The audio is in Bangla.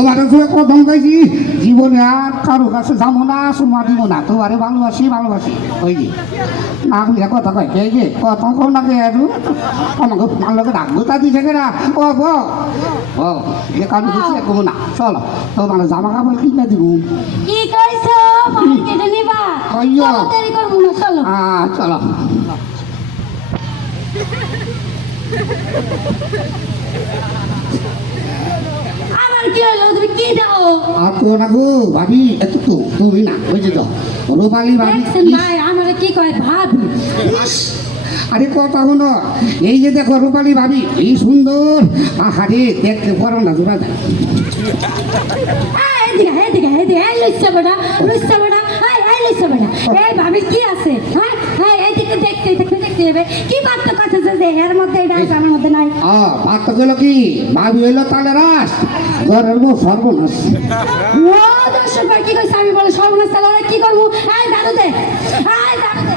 তোমারে তো প্রথম কইছি জীবনে আর কারো কাছে যাবো না, সুমা দিব না, তোমারে ভালোবাসি ভালোবাসি। ওই যে না বুঝে কথা কয় এই যে কথা কম না কে আর আমাকে ভালোকে ডাকবো তা দিছে কেনা ও গো ও যে কারণ দিচ্ছে কমো না। চলো তোমার জামা কাপড় কিনে দিব। কি কইছো মার্কেটে নিবা? অయ్యో চলো দেরি করবো না, চলো। চলো আমার কি হলো, তুমি কি দাও? আর তো না গো ভাবি, এত তো তুমি না ওই যে তো রূপালী ভাবি। দেখছেন ভাই আমারে কি কয় ভাবি? আরে কথা হলো এই যে দেখো রূপালী ভাবি এই সুন্দর, আহারে দেখতে পারো না জোড়া যায়। এদিকে এদিকে এদিকে এই লুচ্চা বেটা লুচ্চা বেটা এই লুচ্চা বেটা এই ভাবি কি আছে? হ্যাঁ হ্যাঁ এইদিকে দেখতে দেখতে দেখতে যাবে কি বার্তা কথা যে এর মধ্যে এটা আছে আমার মধ্যে নাই। বার্তা গেল কি ভাবি হইলো তাহলে রাস ঘরের বউ সর্বনাশ। ও দর্শক ভাই কি কইছে? আমি বলে সর্বনাশ তাহলে কি করবো? এই দাঁড়ো দে, এই দাঁড়ো দে।